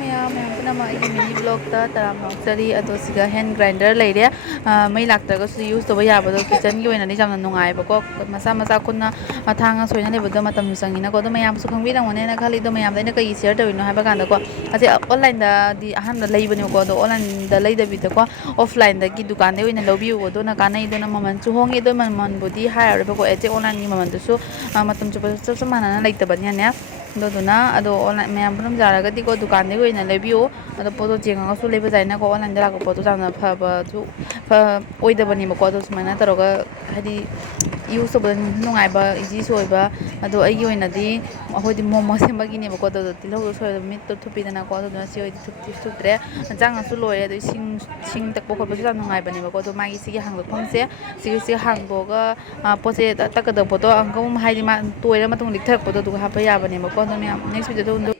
ꯃꯌꯥꯝ ꯄꯨꯝꯅꯃꯛ ꯑꯩꯒꯤ ꯃꯤꯅꯤ ꯕ꯭ꯂꯣꯛꯇ ꯇꯔꯥꯝ ꯂꯥꯎꯖꯔꯤ ꯑꯗꯣ ꯁꯤꯗ ꯍꯦꯟ ꯒ꯭ꯔꯥꯏꯟꯗꯔ ꯂꯩꯔꯦ ꯃꯩ ꯂꯥꯛꯇ꯭ꯔꯒꯁꯨ ꯌꯨꯁ ꯇꯧꯕ ꯌꯥꯕꯗꯣ ꯀꯤꯆꯟꯒꯤ ꯑꯣꯏꯅꯗꯤ ꯌꯥꯝꯅ ꯅꯨꯡꯉꯥꯏꯕꯀꯣ ꯃꯆꯥ ꯈꯨꯠꯅ ꯊꯥꯡꯅ ꯁꯣꯏꯅ ꯂꯩꯕꯗꯣ ꯃꯇꯝꯁꯨ ꯆꯪꯉꯤꯅꯀꯣ ꯑꯗꯣ ꯃꯌꯥꯝꯁꯨ ꯈꯪꯕꯤꯔꯝꯒꯅꯦꯅ ꯈꯜꯂꯤ ꯑꯗꯣ ꯃꯌꯥꯝꯗ ꯑꯩꯅ ꯀꯩ ꯁꯤꯌꯔ ꯇꯧꯔꯤꯅꯣ ꯍꯥꯏꯕ ꯀꯥꯟꯗꯀꯣ ꯑꯁꯤ ꯑꯣꯟꯂꯥꯏꯟꯗꯗꯤ ꯑꯍꯥꯟꯕ ꯂꯩꯕꯅꯦꯕꯀꯣ ꯑꯗꯣ ꯑꯣꯟꯂꯥꯏꯟꯗ ꯂꯩꯗꯕꯤꯗꯀꯣ ꯑꯣꯐꯂꯥꯏꯟꯗꯒꯤ ꯗꯨꯀꯥꯟꯗꯩ ꯑꯣꯏꯅ ꯂꯧꯕꯤꯌꯨ ꯑꯗꯨꯅ ꯀꯥꯟꯅꯩ ꯑꯗꯨꯅ ꯃꯃꯜꯁꯨ ꯍꯣꯡꯉꯤ ꯑꯗꯨ ꯃꯃꯜꯕꯨꯗꯤ ꯍꯥꯏꯔꯔꯣꯏꯕꯀꯣ ꯑꯦꯖꯦꯛ ꯑꯣꯟꯂꯥꯏꯟꯒꯤ ꯃꯃꯜꯗꯨꯁꯨ ꯃꯇꯝ ꯆꯨꯞꯄꯁꯨ ꯆꯞ ꯃꯥꯟꯅꯅ ꯂꯩꯇꯕꯅꯤꯅꯅꯦ ꯑꯗꯨꯗꯨꯅ ꯑꯗꯣ ꯑꯣꯟꯂꯥꯏꯟ ꯃꯌꯥꯝ ꯄꯨꯝꯅꯃꯛ ꯌꯥꯔꯒꯗꯤꯀꯣ ꯗꯨꯀꯥꯟꯗꯒꯤ ꯑꯣꯏꯅ ꯂꯩꯕꯤꯌꯨ ꯑꯗꯣ ꯄꯣꯠꯇꯣ ꯌꯦꯡꯉꯒꯁꯨ ꯂꯩꯕ ꯌꯥꯏꯅꯀꯣ ꯑꯣꯟꯂꯥꯏꯟꯗ ꯂꯥꯛꯄ ꯄꯣꯠꯇꯣ ꯌꯥꯝꯅ ꯐꯕꯁꯨ ꯑꯣꯏꯗꯕꯅꯦꯕꯀꯣ ꯑꯗꯣ ꯁꯨꯃꯥꯏꯅ ꯇꯧꯔꯒ ꯍꯥꯏꯗꯤ ꯌꯨꯁ ꯇꯧꯕꯗ ꯅꯨꯡꯉꯥꯏꯕ ꯏꯖꯤꯁꯨ ꯑꯣꯏꯕ ꯑꯗꯣ ꯑꯩꯒꯤ ꯑꯣꯏꯅꯗꯤ ꯑꯩꯈꯣꯏꯗꯤ ꯃꯣꯃꯣ ꯁꯦꯝꯕꯒꯤꯅꯦꯕꯀꯣ ꯑꯗꯨꯗ ꯇꯤꯜꯍꯧꯗꯣ ꯁꯣꯏꯕ ꯃꯤꯠꯇꯣ ꯊꯨꯞꯄꯤꯗꯅꯀꯣ ꯑꯗꯨꯗꯨꯅ ꯁꯤ ꯑꯣꯏꯗꯤ ꯊꯨꯞꯇ꯭ꯔꯦ ꯆꯥꯡꯅꯁꯨ ꯂꯣꯏꯔꯦ ꯑꯗꯣ ꯏꯁꯤꯡ ꯇꯛꯄ ꯈꯣꯠꯄꯁꯨ ꯌꯥꯝ ꯅꯨꯡꯉꯥꯏꯕꯅꯦꯕꯀꯣ ꯑꯗꯣ ꯃꯥꯒꯤ ꯁꯤꯒꯤ ꯍꯥꯡꯗꯣꯛꯐꯝꯁꯦ ꯁꯤꯒꯤꯁꯦ ꯍꯥꯡꯗꯣꯛꯑꯒ ꯄꯣꯠꯁꯦ ꯇꯛꯀꯗꯕ ꯄꯣꯠꯇꯣ ꯑꯃꯨꯛ ꯍꯥꯏꯗꯤ ꯃꯥ ꯇꯣꯏꯔ ꯃꯇꯨꯡ ꯂꯤꯛꯊꯔꯛꯄꯗꯣ ꯑꯗꯨꯒ ꯍꯥꯞꯄ ꯌꯥꯕꯅꯦꯕꯀꯣ ꯑꯗꯨꯝ ꯌꯥꯝ ꯅꯦꯛꯁ ꯚꯤꯗꯤꯑꯣꯗ